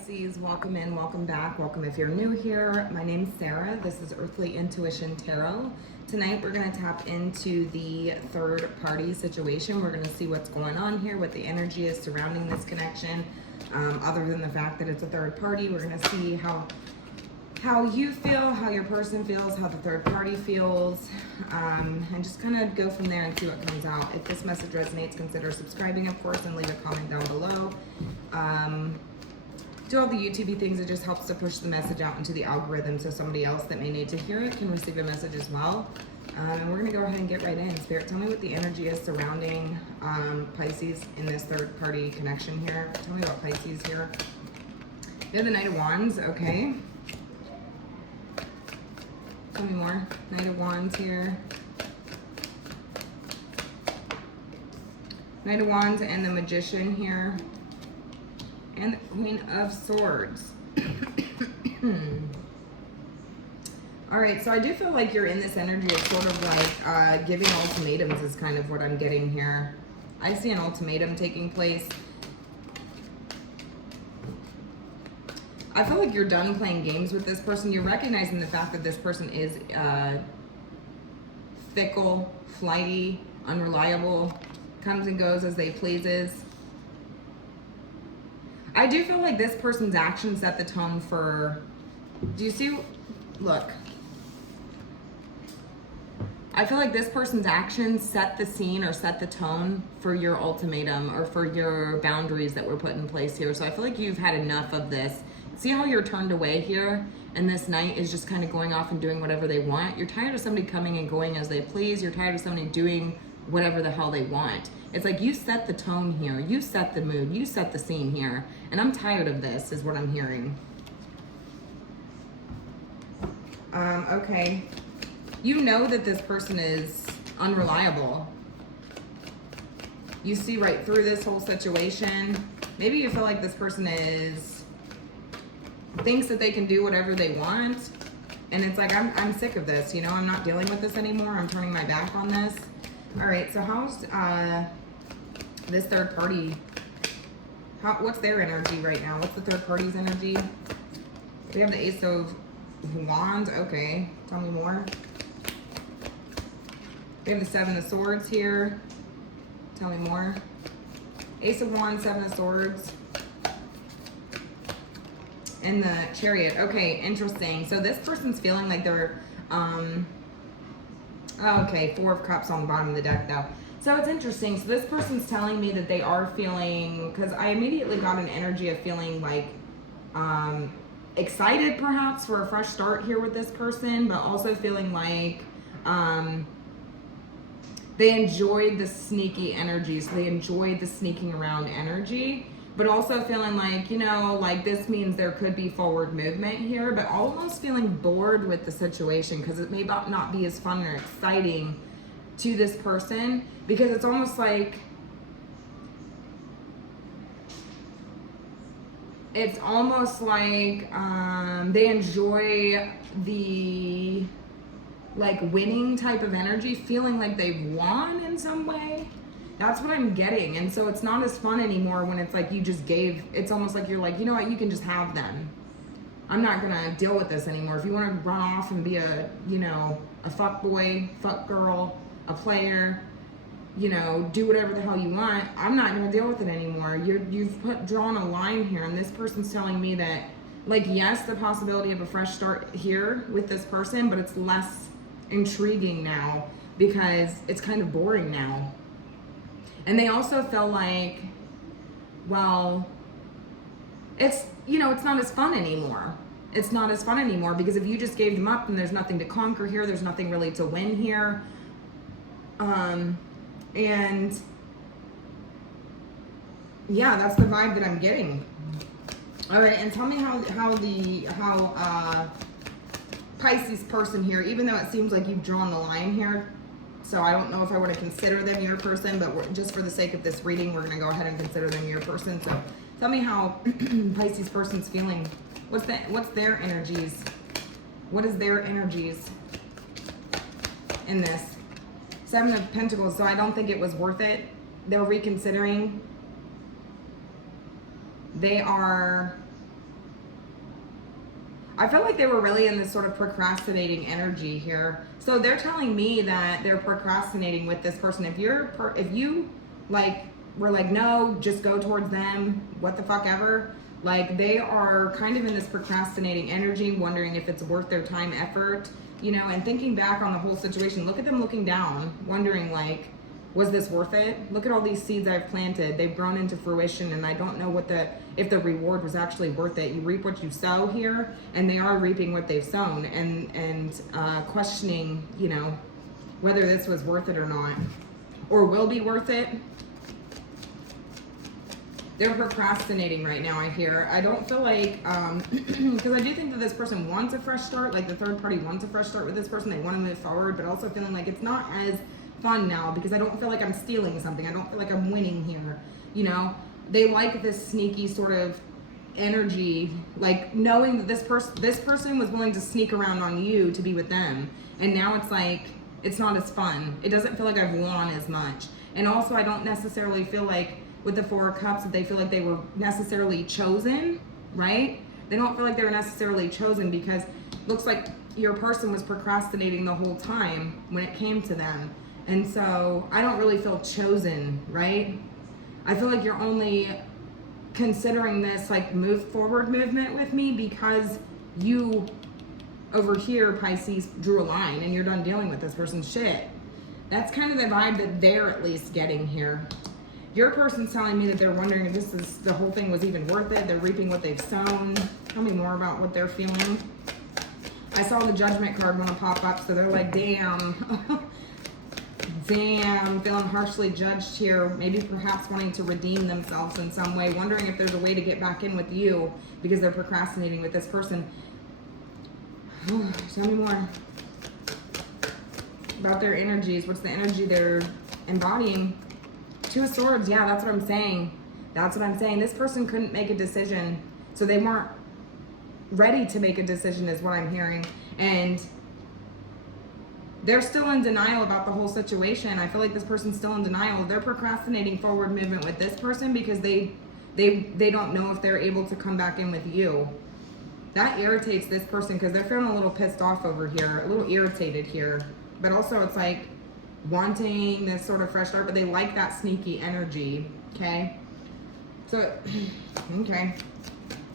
Pisces, welcome in, welcome back, welcome if you're new here. My name's Sarah. This is Earthly Intuition Tarot. Tonight we're going to tap into the third party situation. We're going to see what's going on here, what the energy is surrounding this connection. Other than the fact that it's a third party, we're going to see how you feel, how your person feels, how the third party feels, and just kind of go from there and see what comes out. If this message resonates, consider subscribing, of course, and leave a comment down below. Do all the YouTube things. It just helps to push the message out into the algorithm so somebody else that may need to hear it can receive the message as well. And we're going to go ahead and get right in. Spirit, tell me what the energy is surrounding Pisces in this third party connection here. Tell me about Pisces here. You have the Knight of Wands, okay. Tell me more. Knight of Wands here. Knight of Wands and the Magician here. And the Queen of Swords. All right, so I do feel like you're in this energy of sort of like giving ultimatums is kind of what I'm getting here. I see an ultimatum taking place. I feel like you're done playing games with this person. You're recognizing the fact that this person is fickle, flighty, unreliable, comes and goes as they pleases. I do feel like this person's actions set the tone for, do you see, look. I feel like this person's actions set the scene or set the tone for your ultimatum or for your boundaries that were put in place here. So I feel like you've had enough of this. See how you're turned away here and this knight is just kind of going off and doing whatever they want? You're tired of somebody coming and going as they please. You're tired of somebody doing whatever the hell they want. It's like you set the tone here. You set the mood. You set the scene here. And I'm tired of this is what I'm hearing. Okay. You know that this person is unreliable. You see right through this whole situation. Maybe you feel like this person thinks that they can do whatever they want. And it's like, I'm sick of this, you know, I'm not dealing with this anymore. I'm turning my back on this. All right, so how's this third party, what's their energy right now? What's the third party's energy? We have the Ace of Wands, okay, tell me more. We have the Seven of Swords here, tell me more. Ace of Wands, Seven of Swords. And the Chariot. Okay, interesting. So this person's feeling like they're, okay, Four of Cups on the bottom of the deck though. So it's interesting. So this person's telling me that they are feeling, because I immediately got an energy of feeling like excited perhaps for a fresh start here with this person, but also feeling like they enjoyed the sneaky energy. So they enjoyed the sneaking around energy. But also feeling like, you know, like this means there could be forward movement here, but almost feeling bored with the situation because it may not be as fun or exciting to this person, because it's almost like, they enjoy the like winning type of energy, feeling like they've won in some way. That's what I'm getting. And so it's not as fun anymore when it's like you just gave, it's almost like you're like, you know what, you can just have them. I'm not gonna deal with this anymore. If you wanna run off and be a, you know, a fuck boy, fuck girl, a player, you know, do whatever the hell you want, I'm not gonna deal with it anymore. You've drawn a line here, and this person's telling me that, like, yes, the possibility of a fresh start here with this person, but it's less intriguing now because it's kind of boring now. And they also feel like, well, it's, you know, it's not as fun anymore. It's not as fun anymore because if you just gave them up, then there's nothing to conquer here. There's nothing really to win here. And yeah, that's the vibe that I'm getting. All right, and tell me how Pisces person here, even though it seems like you've drawn the line here, so I don't know if I want to consider them your person, but just for the sake of this reading, we're going to go ahead and consider them your person. So tell me how Pisces person's feeling. What's their energies? What is their energies in this? Seven of Pentacles, so I don't think it was worth it. They're reconsidering. They are I feel like they were really in this sort of procrastinating energy here. So they're telling me that they're procrastinating with this person. If you like were like, no, just go towards them, what the fuck ever. Like, they are kind of in this procrastinating energy, wondering if it's worth their time, effort, you know, and thinking back on the whole situation. Look at them looking down, wondering like, was this worth it? Look at all these seeds I've planted. They've grown into fruition, and I don't know if the reward was actually worth it. You reap what you sow here, and they are reaping what they've sown, and questioning, you know, whether this was worth it or not, or will be worth it. They're procrastinating right now, I hear. I don't feel like, because I do think that this person wants a fresh start, like the third party wants a fresh start with this person. They want to move forward, but also feeling like it's not as fun now because I don't feel like I'm stealing something. I don't feel like I'm winning here, you know? They like this sneaky sort of energy, like knowing that this person was willing to sneak around on you to be with them. And now it's like, it's not as fun. It doesn't feel like I've won as much. And also I don't necessarily feel like with the Four of Cups that they feel like they were necessarily chosen, right? They don't feel like they were necessarily chosen because it looks like your person was procrastinating the whole time when it came to them. And so I don't really feel chosen, right? I feel like you're only considering this like move forward movement with me because you over here, Pisces, drew a line and you're done dealing with this person's shit. That's kind of the vibe that they're at least getting here. Your person's telling me that they're wondering if the whole thing was even worth it. They're reaping what they've sown. Tell me more about what they're feeling. I saw the Judgment card want to pop up, so they're like, damn. Damn, feeling harshly judged here. Maybe perhaps wanting to redeem themselves in some way. Wondering if there's a way to get back in with you because they're procrastinating with this person. Tell me more about their energies. What's the energy they're embodying? Two of Swords, yeah, that's what I'm saying. That's what I'm saying. This person couldn't make a decision, so they weren't ready to make a decision is what I'm hearing. And they're still in denial about the whole situation. I feel like this person's still in denial. They're procrastinating forward movement with this person because they don't know if they're able to come back in with you. That irritates this person because they're feeling a little pissed off over here, a little irritated here. But also it's like, wanting this sort of fresh start, but they like that sneaky energy, okay? So, okay.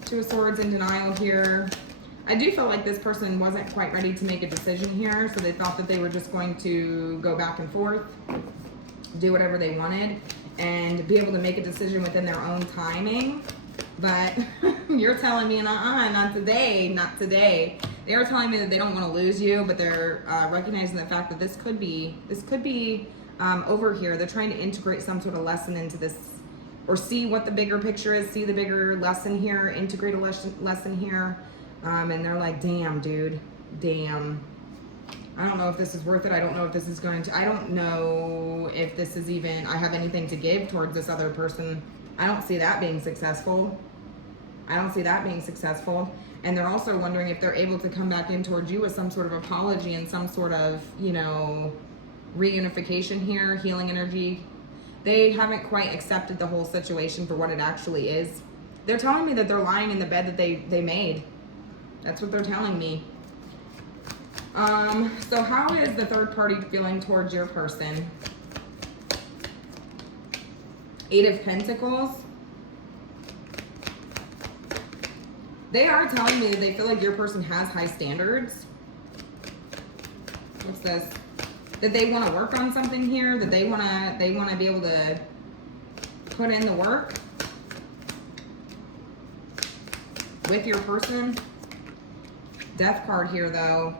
Two of Swords in denial here. I do feel like this person wasn't quite ready to make a decision here, so they thought that they were just going to go back and forth, do whatever they wanted, and be able to make a decision within their own timing. But you're telling me, not today, not today. They are telling me that they don't want to lose you, but they're recognizing the fact that this could be over here. They're trying to integrate some sort of lesson into this, or see what the bigger picture is, see the bigger lesson here, integrate a lesson here. And they're like, damn, dude, damn. I don't know if this is worth it. I don't know if this is I don't know if this is even, I have anything to give towards this other person. I don't see that being successful. I don't see that being successful. And they're also wondering if they're able to come back in towards you with some sort of apology and some sort of, you know, reunification here, healing energy. They haven't quite accepted the whole situation for what it actually is. They're telling me that they're lying in the bed that they made. That's what they're telling me. So how is the third party feeling towards your person? Eight of Pentacles. They are telling me that they feel like your person has high standards. What's this? That they want to work on something here, that they want to be able to put in the work with your person. Death card here though.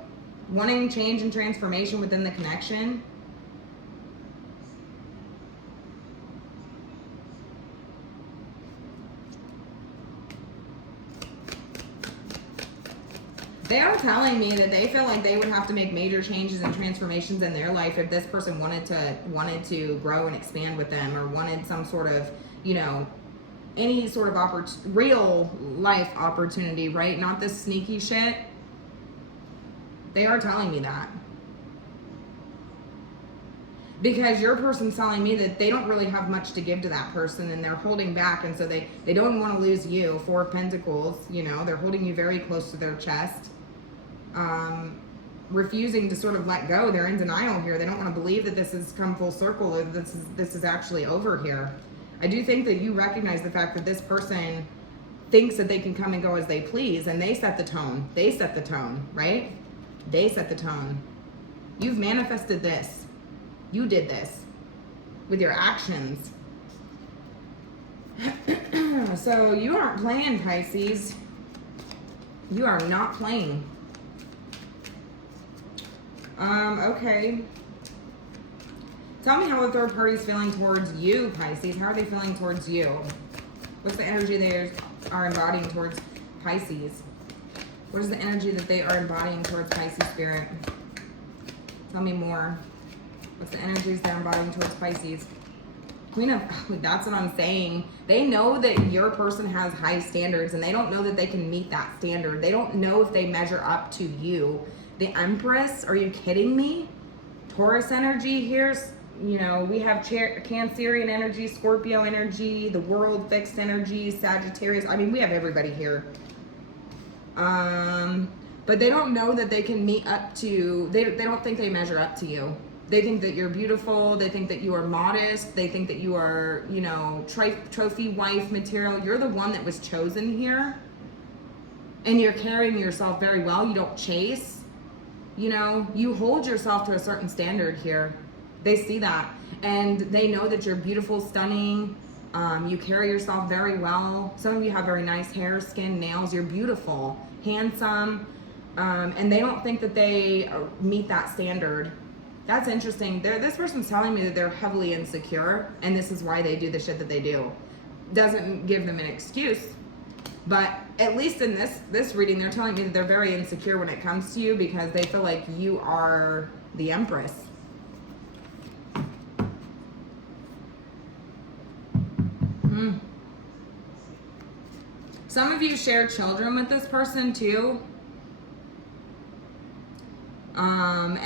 Wanting change and transformation within the connection. They are telling me that they feel like they would have to make major changes and transformations in their life if this person wanted to grow and expand with them, or wanted some sort of, you know, any sort of real life opportunity, right? Not this sneaky shit. They are telling me that. Because your person's telling me that they don't really have much to give to that person and they're holding back, and so they don't want to lose you. Four of Pentacles, you know, they're holding you very close to their chest. Refusing to sort of let go. They're in denial here. They don't want to believe that this has come full circle, or this is actually over here. I do think that you recognize the fact that this person thinks that they can come and go as they please, and they set the tone. They set the tone, right? They set the tone. You've manifested this. You did this with your actions. So you aren't playing, Pisces. You are not playing. Okay. Tell me how the third party's feeling towards you, Pisces. How are they feeling towards you? What's the energy they are embodying towards Pisces? What is the energy that they are embodying towards Pisces spirit? Tell me more. What's the energies they're embodying towards Pisces? Queen of, that's what I'm saying. They know that your person has high standards and they don't know that they can meet that standard. They don't know if they measure up to you. The Empress, are you kidding me? Taurus energy here, you know, we have Cancerian energy, Scorpio energy, the World fixed energy, Sagittarius. I mean, we have everybody here. But they don't know that they can meet up to, they don't think they measure up to you. They think that you're beautiful. They think that you are modest. They think that you are, you know, trophy wife material. You're the one that was chosen here. And you're carrying yourself very well. You don't chase. You know, you hold yourself to a certain standard here. They see that. And they know that you're beautiful, stunning. You carry yourself very well. Some of you have very nice hair, skin, nails. You're beautiful, handsome. And they don't think that they meet that standard. That's interesting. This person's telling me that they're heavily insecure, and this is why they do the shit that they do. Doesn't give them an excuse, but at least in this reading, they're telling me that they're very insecure when it comes to you because they feel like you are the Empress. Some of you share children with this person too.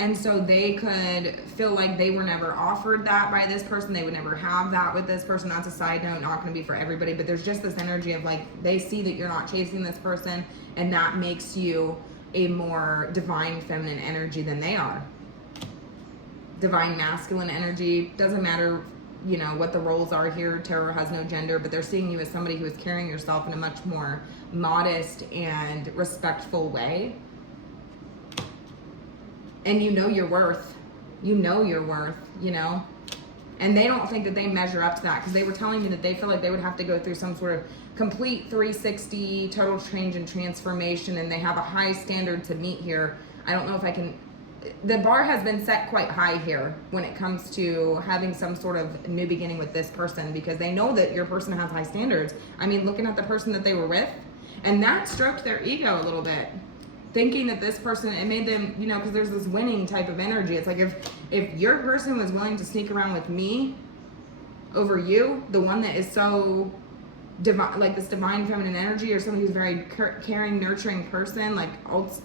And so they could feel like they were never offered that by this person. They would never have that with this person. That's a side note, not going to be for everybody, but there's just this energy of like, they see that you're not chasing this person, and that makes you a more divine feminine energy than they are. Divine masculine energy, doesn't matter, you know, what the roles are here. Tarot has no gender, but they're seeing you as somebody who is carrying yourself in a much more modest and respectful way. And you know your worth. You know your worth, you know? And they don't think that they measure up to that, because they were telling me that they feel like they would have to go through some sort of complete 360 total change and transformation, and they have a high standard to meet here. I don't know if I can... The bar has been set quite high here when it comes to having some sort of new beginning with this person, because they know that your person has high standards. I mean, looking at the person that they were with, and that stroked their ego a little bit. Thinking that this person, it made them, you know, because there's this winning type of energy. It's like if your person was willing to sneak around with me over you, the one that is so divine, like this divine feminine energy, or somebody who's very caring, nurturing person, like,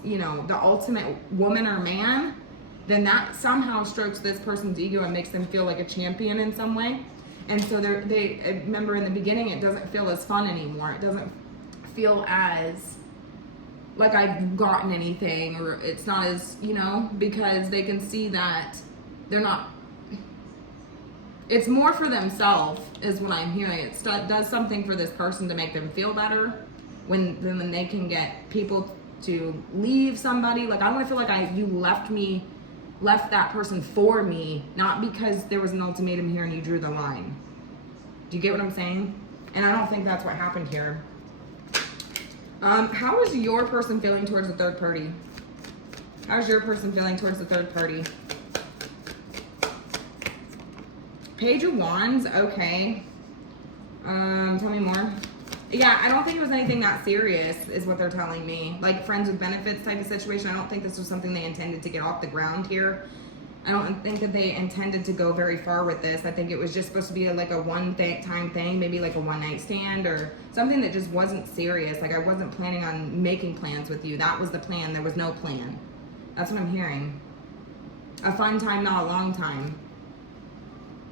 you know, the ultimate woman or man, then that somehow strokes this person's ego and makes them feel like a champion in some way. And so they remember in the beginning, it doesn't feel as fun anymore. It doesn't feel as like I've gotten anything, or it's not as, you know, because they can see that they're not, it's more for themselves is what I'm hearing. It does something for this person to make them feel better when they can get people to leave somebody. Like, I want to feel like you left that person for me, not because there was an ultimatum here and you drew the line. Do you get what I'm saying? And I don't think that's what happened here. How is your person feeling towards the third party? How's your person feeling towards the third party? Page of Wands, okay. Tell me more. Yeah, I don't think it was anything that serious, is what they're telling me. Like friends with benefits type of situation. I don't think this was something they intended to get off the ground here. I don't think that they intended to go very far with this. I think it was just supposed to be like a one-time thing, maybe like a one-night stand or something that just wasn't serious. Like, I wasn't planning on making plans with you. That was the plan. There was no plan. That's what I'm hearing. A fun time, not a long time.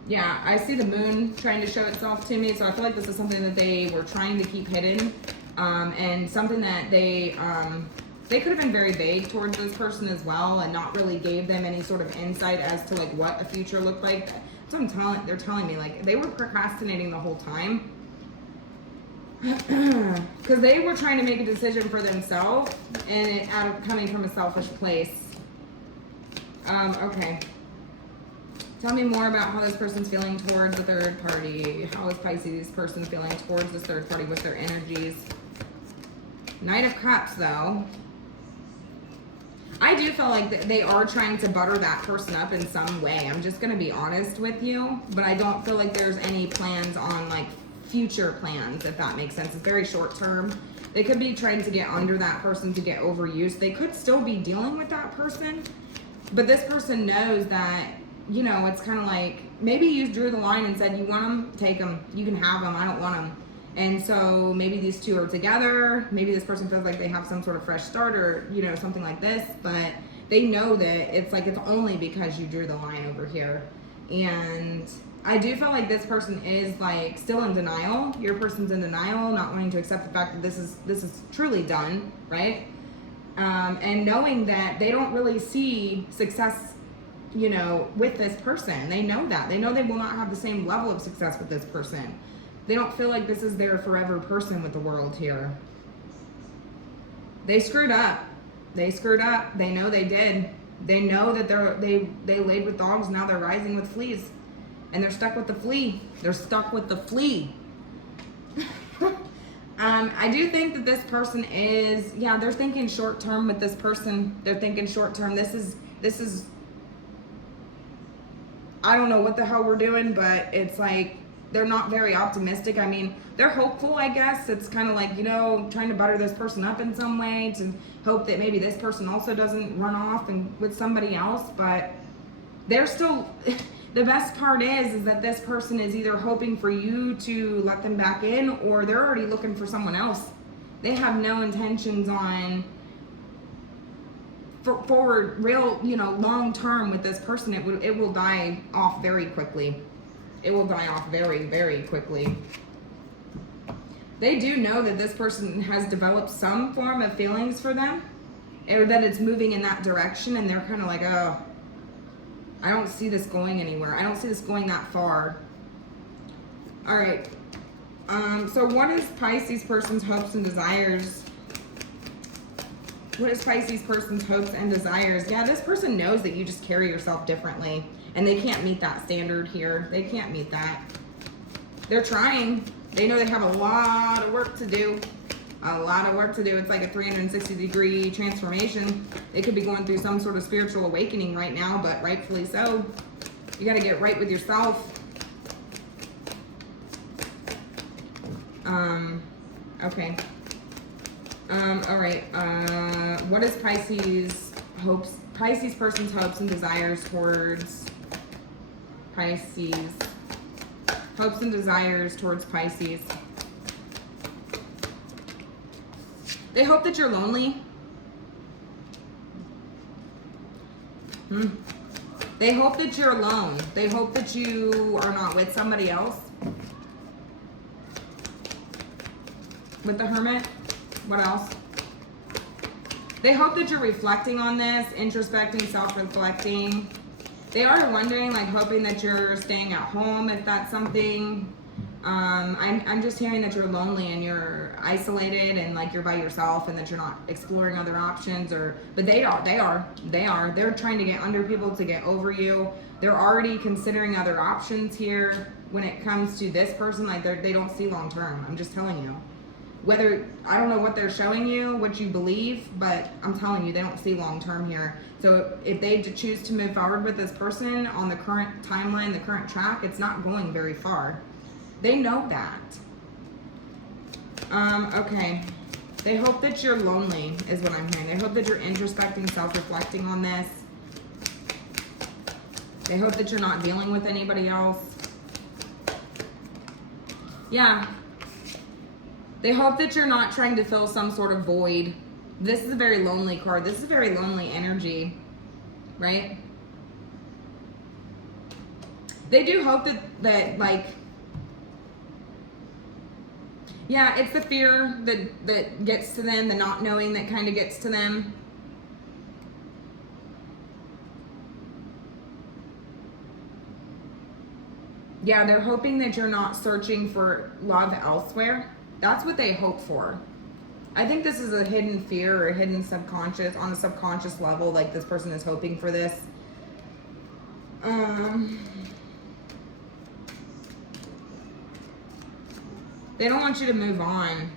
Yeah, I see the moon trying to show itself to me, so I feel like this is something that they were trying to keep hidden, and something that they could have been very vague towards this person as well, and not really gave them any sort of insight as to like what a future looked like. So they're telling me like they were procrastinating the whole time because they were trying to make a decision for themselves, and it coming from a selfish place. Okay. Tell me more about how this person's feeling towards the third party. How is Pisces person feeling towards this third party with their energies? Knight of Cups, though. I do feel like they are trying to butter that person up in some way. I'm just going to be honest with you. But I don't feel like there's any plans on, like, future plans, if that makes sense. It's very short term. They could be trying to get under that person to get overused. They could still be dealing with that person. But this person knows that, you know, it's kind of like, maybe you drew the line and said, you want them, take them, you can have them, I don't want them. And so maybe these two are together, maybe this person feels like they have some sort of fresh start or, you know, something like this, but they know that it's like, it's only because you drew the line over here. And I do feel like this person is like still in denial. Your person's in denial, not wanting to accept the fact that this is truly done, right? And knowing that they don't really see success, you know, with this person. They know that. They know they will not have the same level of success with this person. They don't feel like this is their forever person with the world here. They screwed up. They screwed up. They know they did. They know that they laid with dogs, now they're rising with fleas. And they're stuck with the flea. They're stuck with the flea. I do think that this person is, yeah, they're thinking short term with this person. They're thinking short term. This is, I don't know what the hell we're doing, but it's like, they're not very optimistic. I mean, they're hopeful, I guess. It's kind of like, you know, trying to butter this person up in some way to hope that maybe this person also doesn't run off and with somebody else, but they're still, the best part is that this person is either hoping for you to let them back in, or they're already looking for someone else. They have no intentions on forward, real, you know, long term with this person. It will die off very quickly. It will die off very, very quickly. They do know that this person has developed some form of feelings for them, or that it's moving in that direction, and they're kind of like, oh, I don't see this going anywhere. I don't see this going that far. All right. So what is Pisces person's hopes and desires? What is Pisces person's hopes and desires? Yeah, this person knows that you just carry yourself differently, and they can't meet that standard here. They can't meet that. They're trying. They know they have a lot of work to do. A lot of work to do. It's like a 360-degree transformation. They could be going through some sort of spiritual awakening right now, but rightfully so. You got to get right with yourself. Okay. All right. What is Pisces person's hopes and desires towards Pisces? Hopes and desires towards Pisces. They hope that you're lonely. They hope that you're alone. They hope that you are not with somebody else. With the Hermit. What else? They hope that you're reflecting on this, introspecting, self-reflecting. They are wondering, like, hoping that you're staying at home, if that's something. I'm just hearing that you're lonely and you're isolated and like you're by yourself and that you're not exploring other options, but they are. They're trying to get under people to get over you. They're already considering other options here when it comes to this person. Like they don't see long term. I'm just telling you. I don't know what they're showing you, what you believe, but I'm telling you, they don't see long term here. So if they choose to move forward with this person on the current timeline, the current track, it's not going very far. They know that. Okay. They hope that you're lonely, is what I'm hearing. They hope that you're introspecting, self-reflecting on this. They hope that you're not dealing with anybody else. Yeah. They hope that you're not trying to fill some sort of void. This is a very lonely card. This is a very lonely energy, right? They do hope that like, yeah, it's the fear that gets to them, the not knowing that kind of gets to them. Yeah, they're hoping that you're not searching for love elsewhere. That's what they hope for. I think this is a hidden fear or a hidden subconscious, on a subconscious level, like this person is hoping for this. They don't want you to move on.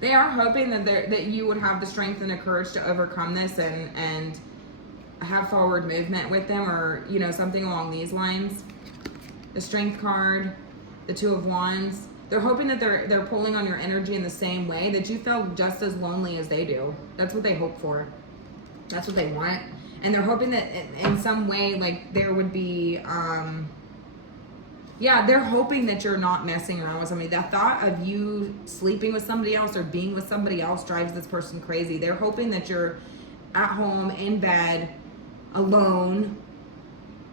They are hoping that you would have the strength and the courage to overcome this and have forward movement with them, or you know, something along these lines. The Strength card, the Two of Wands. They're hoping that they're pulling on your energy in the same way, that you feel just as lonely as they do. That's what they hope for. That's what they want. And they're hoping that in some way, like, there would be, yeah, they're hoping that you're not messing around with somebody. The thought of you sleeping with somebody else or being with somebody else drives this person crazy. They're hoping that you're at home, in bed, alone,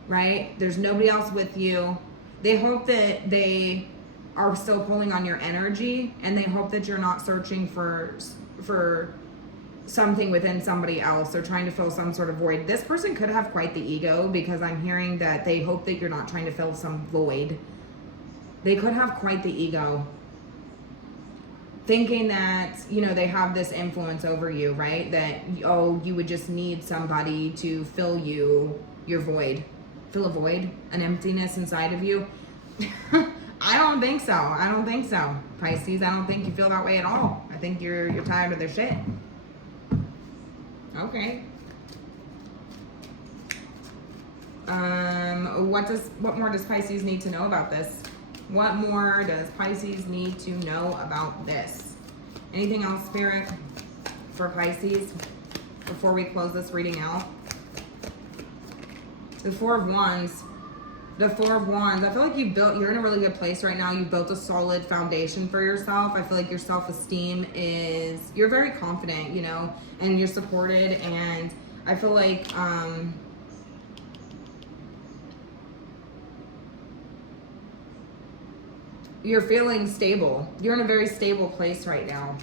right? There's nobody else with you. They hope that they are still pulling on your energy, and they hope that you're not searching for something within somebody else or trying to fill some sort of void. This person could have quite the ego, because I'm hearing that they hope that you're not trying to fill some void. They could have quite the ego, thinking that, you know, they have this influence over you, right? That, oh, you would just need somebody to fill your void. Fill a void, an emptiness inside of you. I don't think so. I don't think so, Pisces. I don't think you feel that way at all. I think you're tired of their shit. Okay. What more does Pisces need to know about this? What more does Pisces need to know about this? Anything else, Spirit, for Pisces before we close this reading out? The Four of Wands. The Four of Wands. I feel like you're in a really good place right now. You've built a solid foundation for yourself. I feel like your self-esteem you're very confident, you know, and you're supported. And I feel like, you're feeling stable. You're in a very stable place right now.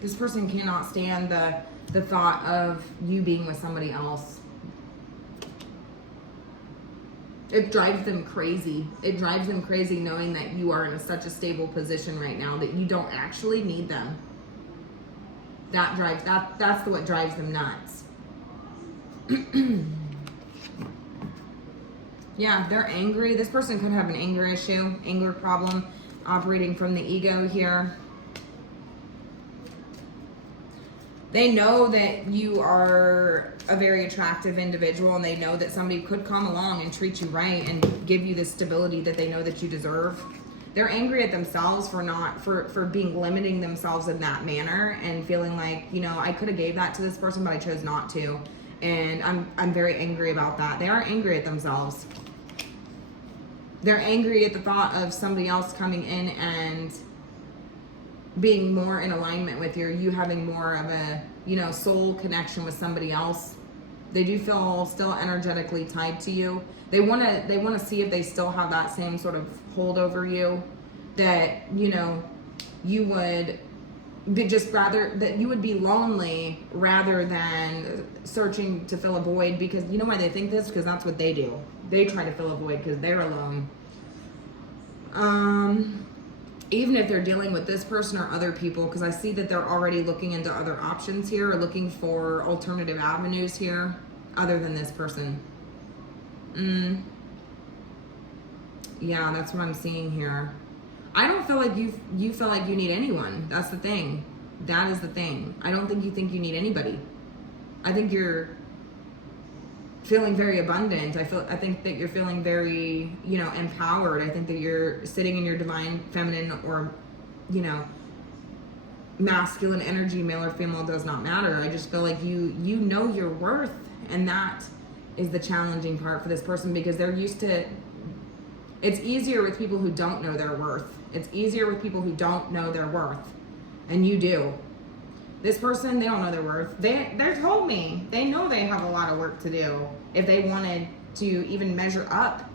This person cannot stand the thought of you being with somebody else. It drives them crazy. It drives them crazy knowing that you are in such a stable position right now that you don't actually need them. That's what drives them nuts. Yeah, they're angry. This person could have an anger issue, anger problem, operating from the ego here. They know that you are a very attractive individual, and they know that somebody could come along and treat you right and give you the stability that they know that you deserve. They're angry at themselves for being limiting themselves in that manner and feeling like, you know, I could have gave that to this person, but I chose not to. And I'm very angry about that. They are angry at themselves. They're angry at the thought of somebody else coming in and being more in alignment with you having more of a, you know, soul connection with somebody else. They do feel still energetically tied to you. They want to see if they still have that same sort of hold over you, that, you know, you would be that you would be lonely rather than searching to fill a void. Because you know why they think this? Because that's what they do. They try to fill a void because they're alone. Even if they're dealing with this person or other people, because I see that they're already looking into other options here, or looking for alternative avenues here other than this person. Yeah, that's what I'm seeing here. I don't feel like you feel like you need anyone. That's the thing. That is the thing. I don't think you need anybody. I think you're feeling very abundant. I think that you're feeling very, you know, empowered. I think that you're sitting in your divine feminine, or, you know, masculine energy, male or female, does not matter. I just feel like you know your worth, and that is the challenging part for this person, because they're used to, it's easier with people who don't know their worth. It's easier with people who don't know their worth. And you do. This person, they don't know their worth. They're told me. They know they have a lot of work to do if they wanted to even measure up.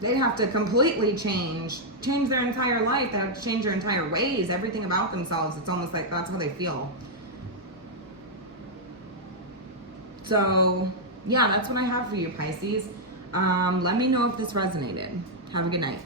They'd have to completely change their entire life. They have to change their entire ways, everything about themselves. It's almost like that's how they feel. So, yeah, that's what I have for you, Pisces. Let me know if this resonated. Have a good night.